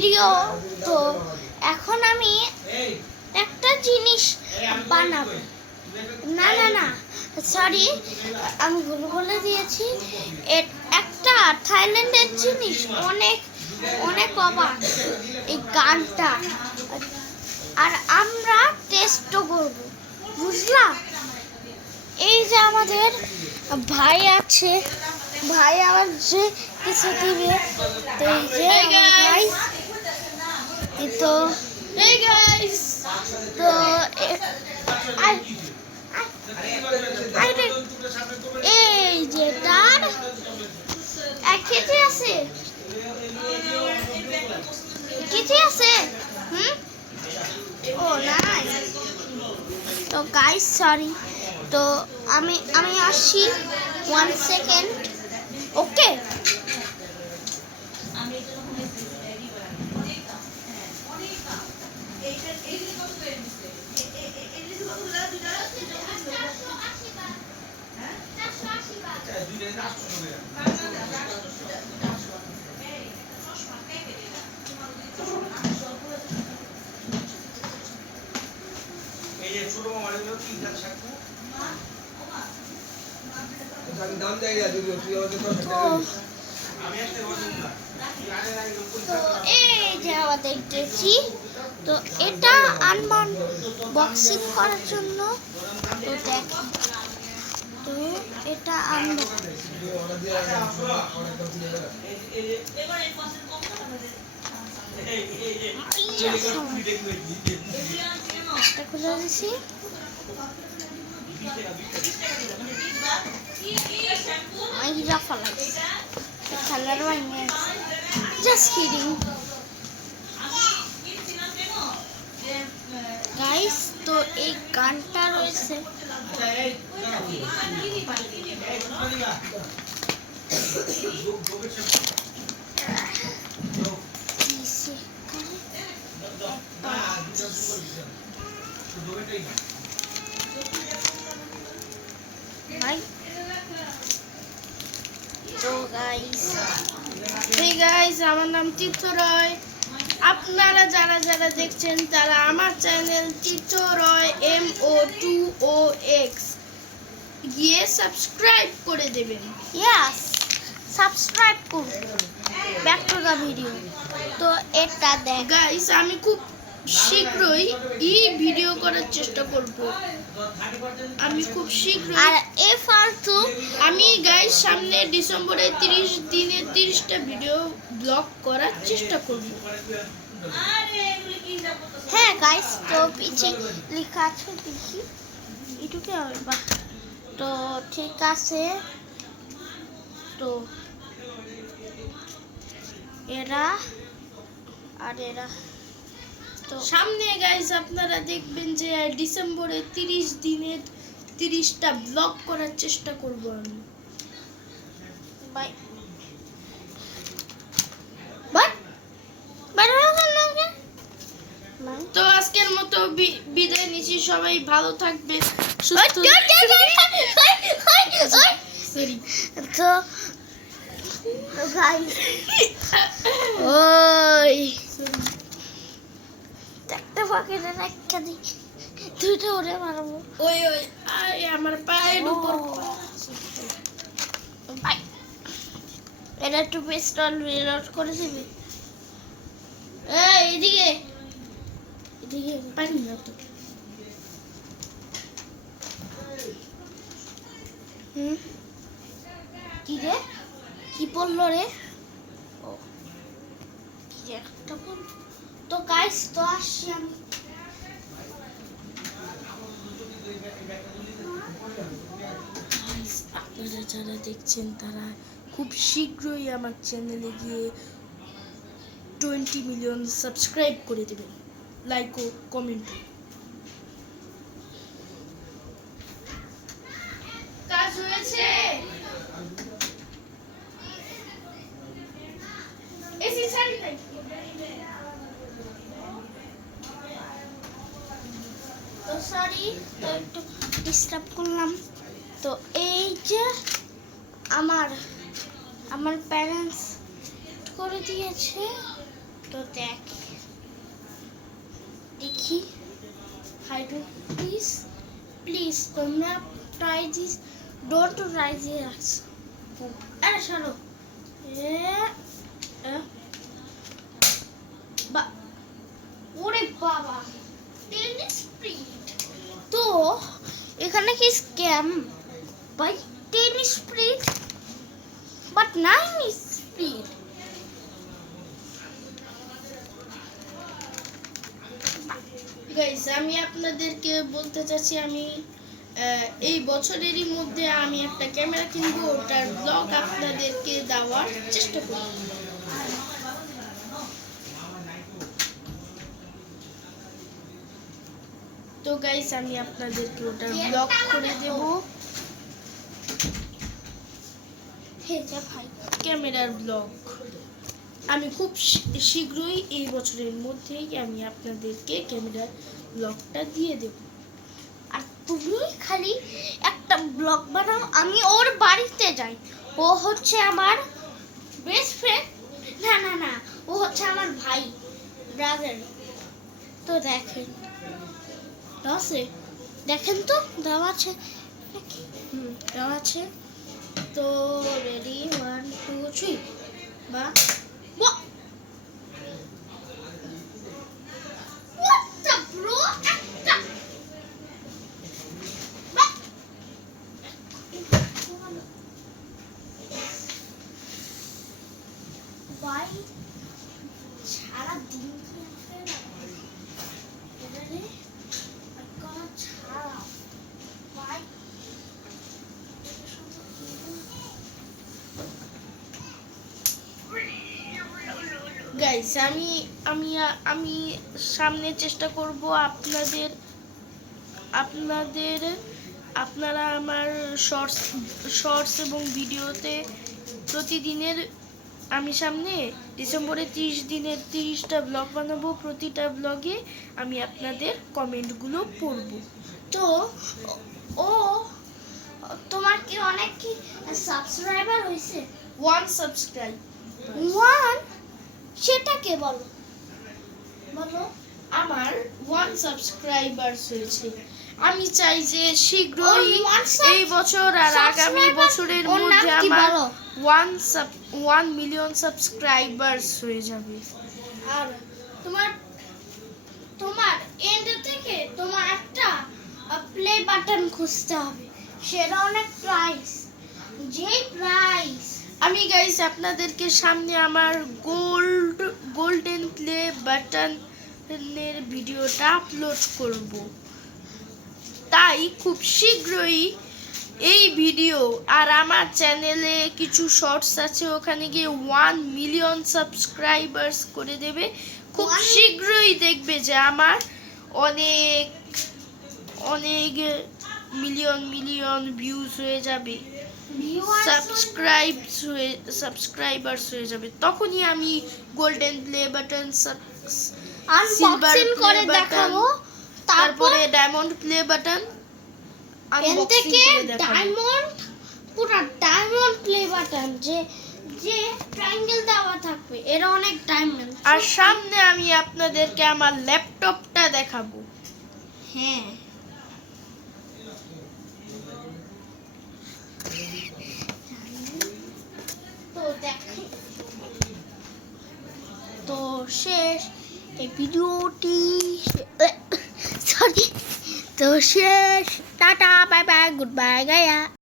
Video. তো এখন আমি একটা জিনিস বানাবো। না না না সরি, আমি ভুল বলে দিয়েছি। একটা থাইল্যান্ডের জিনিস, অনেক অনেক অবাক এই গানটা। আর আমরা টেস্টও করব, বুঝলা? এই যে আমাদের ভাই আছে, ভাই আমার যে কিছু দিবে। তো এই যে ভাই, তো তো এই যেটার 1 কেজি আছে, কেজি আছে। ও নাই। তো গাইস সরি, তো আমি আসি 1 সেকেন্ড। ওকে এই যে আমাদের গেছি। তো এটা আনবক্সিং করার জন্য, তো দেখি। তো এটা খুলে দিছি। Just kidding. Guys, তো এই গানটা রয়েছে। আমার নাম তীর্থ রয়। আপনারা যারা যারা দেখছেন তারা আমার চ্যানেল তীর্থ রয় MO2OX গিয়ে সাবস্ক্রাইব করে দেবেন। সাবস্ক্রাইব করুন। Back to the video. তো এটা দেখ গাইস, আমি খুব শীঘ্রই এই ভিডিও করার চেষ্টা করব। আমি খুব শীঘ্রই। আর এই ফালতু আমি গাইস সামনে ডিসেম্বরে 30 দিনে 30টা ভিডিও ব্লগ করার চেষ্টা করব। হ্যাঁ গাইস, তো পিছে লেখা আছে, দেখি এটুকু হবে। বাহ, তো ঠিক আছে। তো এরা আর এরা তো সামনে গাইস আপনারা দেখবেন যে ডিসেম্বরে 30 দিনে 30টা ব্লগ করার চেষ্টা করব আমি। Bye bye. তো আজকের মতো বিদায় নিচ্ছি। সবাই ভালো থাকবে, সুস্থ। সরি তো গাইস, ওই একটা পকেটে রাখা দি, দুটো ওরে মারবো। ওই আমার পায়ের উপর। এটা একটু পিস্তল রিলোড করে দিবি। এদিকে এদিকে পারি না তো। কি রে, কি পড়লো রে? ও কি একটা পড়লো। তো গাইস, তো আসছি আমি। আপনারা যারা দেখছেন তারা খুব শীঘ্রই আমার চ্যানেলে গিয়ে 20 মিলিয়ন সাবস্ক্রাইব করে দেবেন, লাইক ও কমেন্ট। কাজ হয়েছে। এসি ছাড়ি নাই। তো সরি, তো একটু ডিস্টার্ব করলাম। তো এই যে আমার প্যারেন্টস করে দিয়েছে। তো দেখি হাইড্রো প্লিজ তোমরা try this, don't try this. আরে চলো ওরে বাবা, টেনিস স্পিড তো এখানে কি স্ক্যাম ভাই? Tennis speed but 9 speed. Guys আমি আপনাদেরকে বলতে চাচ্ছি, আমি এই বছরেরই মধ্যে আমি একটা ক্যামেরা কিনবো, ওটার ব্লগ আপনাদেরকে দেওয়ার চেষ্টা করব। তো গাইস আমি আপনাদেরকে ওটার ব্লগ করে দেব। ক্যামেরার ব্লগ আমি খুব শীঘ্রই এই বছরের মধ্যেই আমি আপনাদেরকে ক্যামেরার ব্লগটা দিয়ে দেব। আর তুমি খালি একটা ব্লগ বানাও, আমি ওর বাড়িতে যাই। ও হচ্ছে আমার বেস্ট ফ্রেন্ড, না ও হচ্ছে আমার ভাই, ব্রাদার। তো দেখেন তো দেওয়া আছে, দেওয়া আছে। তো রেডি 1 2 3 বা সারা দিন গাইস আমি সামনে চেষ্টা করব আপনারা আমার শর্টস এবং ভিডিওতে প্রতিদিনের আমি সামনে ডিসেম্বরে 30 দিনের 30টা ব্লগ বানাবো। প্রতিটা ব্লগে আমি আপনাদের কমেন্টগুলো পড়ব। তো তোমার কি অনেক কি সাবস্ক্রাইবার হয়েছে? 1 সাবস্ক্রাইব 1 সেটাকে বলো আমার 1 সাবস্ক্রাইবারস হয়েছে। আমি চাই যে শীঘ্রই এই বছর আর আগামী বছরের মধ্যে আমার 1 মিলিয়ন সাবস্ক্রাইবারস হয়ে যাবে। আর তোমার এন্ড থেকে তোমার একটা প্লে বাটন খুঁজতে হবে, সেটা অনেক প্রাইস। আমি গাইস আপনাদেরকে সামনে আমার গোল্ডেন প্লে বাটনের ভিডিওটা আপলোড করব, তাই খুব শীঘ্রই এই ভিডিও আর আমার চ্যানেলে কিছু শর্টস আছে, ওখানে গিয়ে 1 মিলিয়ন সাবস্ক্রাইবার্স করে দেবে। খুব শীঘ্রই দেখবে যে আমার অনেক মিলিয়ন ভিউজ হয়ে যাবে, সাবস্ক্রাইবার্স হয়ে যাবে। তখনই আমি গোল্ডেন প্লে বাটন, সিলভার করে দেখাবো, তারপরে ডায়মন্ড প্লে বাটন আনবক্সিং করে দেখাবো। পুরো ডায়মন্ড প্লে বাটন যে ট্রায়াঙ্গেল দেওয়া থাকবে, এর অনেক ডায়মন্ড। আর সামনে আমি আপনাদেরকে আমার ল্যাপটপটা দেখাবো। হ্যাঁ তো শেষ এই ভিডিওটি, সরি তো শেষ। Ta-ta bye bye goodbye Gaya.